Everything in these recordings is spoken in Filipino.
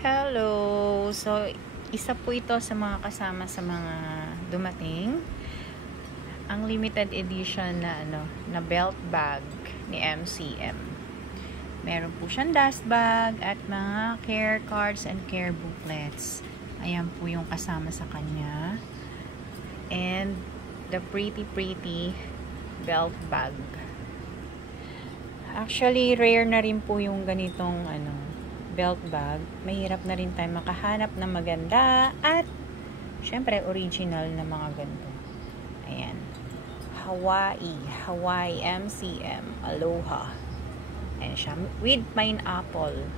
Hello! So, isa po ito sa mga kasama sa mga dumating. Ang limited edition na belt bag ni MCM. Meron po siyang dust bag at mga care cards and care booklets. Ayan po yung kasama sa kanya. And the pretty belt bag. Actually, rare na rin po yung ganitong belt bag. Mahirap na rin tayo makahanap na maganda at syempre original na mga ganito. Ayan. Hawaii MCM Aloha. Ayan siya. With pineapple.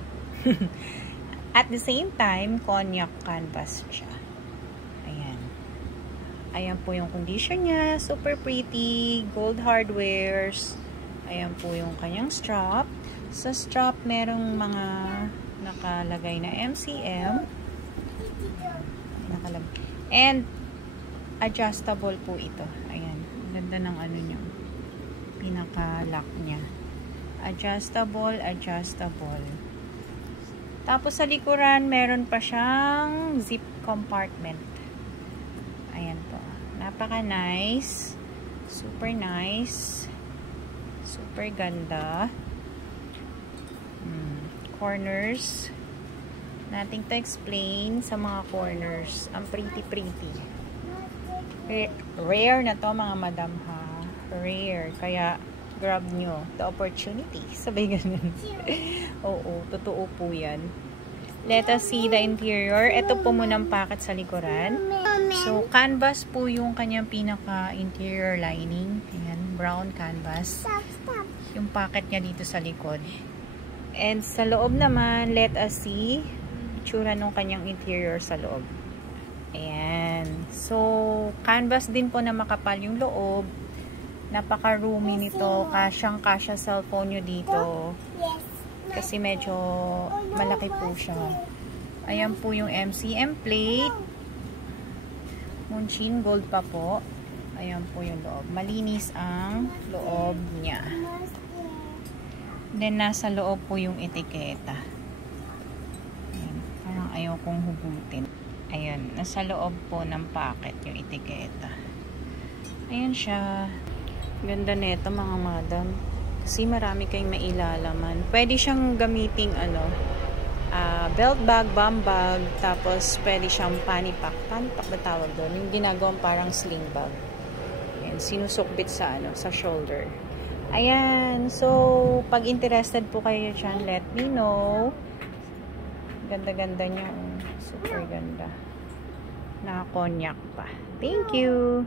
At the same time, cognac canvas siya. Ayan. Ayan po yung condition niya. Super pretty. Gold hardwares. Ayan po yung kanyang strap. Sa strap, merong mga nakalagay na MCM. And adjustable po ito. Ayan. Ganda ng niya. Pinaka-lock niya. Adjustable. Tapos sa likuran, meron pa siyang zip compartment. Ayan po. Napaka-nice. Super nice. Super ganda. Corners. Nothing to explain sa mga corners. Ang pretty. Rare na to mga madam ha. Rare. Kaya grab nyo the opportunity. Sabay ganun. Oo, totoo po yan. Let us see the interior. Ito po muna ang packet sa likuran. So, canvas po yung kanyang pinaka-interior lining. Ayan, brown canvas. Yung packet niya dito sa likod. And sa loob naman, let us see itsura nung kanyang interior sa loob. Ayan. So, canvas din po na makapal yung loob. Napaka-roomy nito. Kasyang-kasya cellphone nyo dito. Kasi medyo malaki po siya. Ayan po yung MCM plate. Munchin gold pa po. Ayan po yung loob. Malinis ang loob niya. Then, nasa loob po yung etiketa. Ayan. Parang ayaw kong hugutin. Ayan. Nasa loob po ng packet yung etiketa. Ayan siya. Ganda nito mga madam. Kasi marami kayong mailalaman. Pwede siyang gamiting belt bag, bum bag, tapos pwede siyang panny pack. Panny pack ba tawag doon? Yung ginagawang parang sling bag. Ayan. Sinusukbit sa shoulder. Ayan. So, pag interested po kayo dyan, let me know. Ganda-ganda niya. Super ganda. Na cognac pa. Thank you!